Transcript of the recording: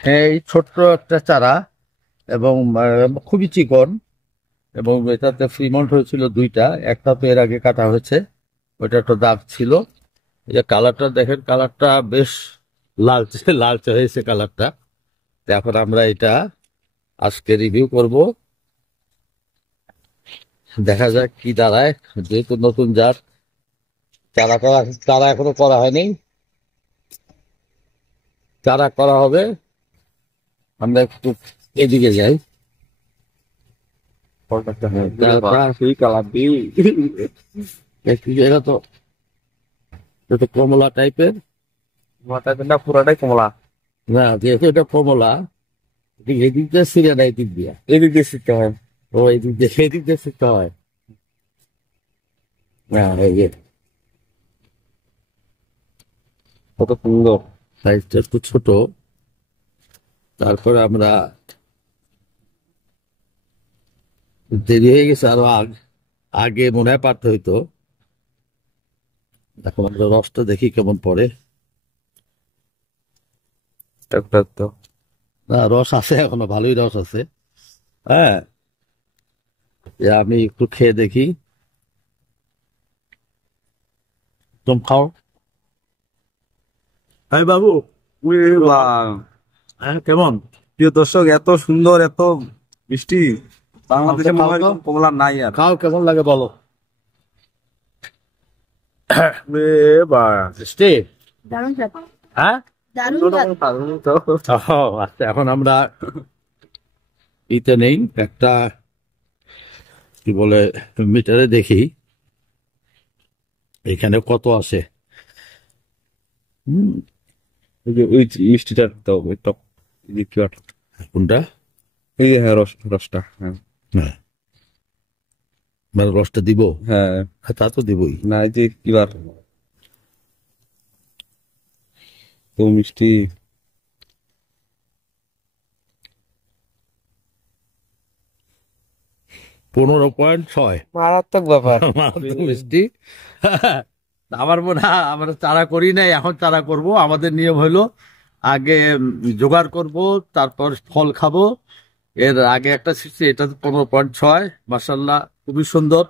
হ্যাঁ, এই ছোট্ট একটা চারা এবং খুবই চিকন, এবং এটাতে ফ্রিমন্ট হয়েছিল দুইটা, একটা তো এর আগে কাটা হয়েছে, ওইটা একটা দাগ ছিল। এই যে কালারটা দেখেন, কালারটা বেশ লালচে লালচে হয়েছে কালারটা। তো এখন আমরা এটা আজকে রিভিউ করব, দেখা যাক কি দাঁড়ায়। যেহেতু নতুন জাত, চারা এখনো করা হয়নি, চারা করা হবে। আমরা একটু এদিকে যাই। সেই কালার দিয়ে এটা তো কমলা টাইপের। মাথায় না পুরাটাই কমলা। না, যেহেতু এটা কমলা, এদিক দিয়ে সিরিয়া না, এদিক দিয়া। এদিক দিয়ে শিখতে হয়। ও এদিক দিয়ে শিখতে হয়। হ্যাঁ, এই যে কত সুন্দর। সাইজটা একটু ছোট। তারপরে আমরা দেরি হয়ে গেছে, আরো আগে মনে হয় পারতে হইতো। এখন আমরা রসটা দেখি কেমন পড়ে। একটা তো না, রস আছে, এখনো ভালোই রস আছে। হ্যাঁ, আমি একটু খেয়ে দেখি। তুমি খাও। এই বাবু, হ্যাঁ, কেমন? প্রিয় দর্শক, এত সুন্দর, এত মিষ্টি বাংলাদেশে মনে খাও হয় তো, এরকম কমলা নাই আর। খাও, কেমন লাগে বলো। মিষ্টি? দারুণ স্বাদ। হ্যাঁ। দারুণ স্বাদ। আচ্ছা, এখন আমরা ইতে নেই, একটা কি বলে মিটারে দেখি এখানে কত আছে। হুম, এই যে ওই মিষ্টিটা তো ওই টক, এই যে কি আটা। কোনটা? এই যে হ্যাঁ, রসটা হ্যাঁ। হ্যাঁ, মানে রসটা দিব? হ্যাঁ, হ্যাঁ, তা তো দিবই। না এই যে কিবার তো মিষ্টি। 15.6। মারাত্মক ব্যাপার। মারাত্মক মিষ্টি। আমার মনে হয় আমরা চারা করি নাই, এখন চারা করব। আমাদের নিয়ম হলো আগে জোগাড় করব, তারপর ফল খাবো। এর আগে একটা সৃষ্টি, এটা 15.6। মাসাল্লাহ, খুবই সুন্দর।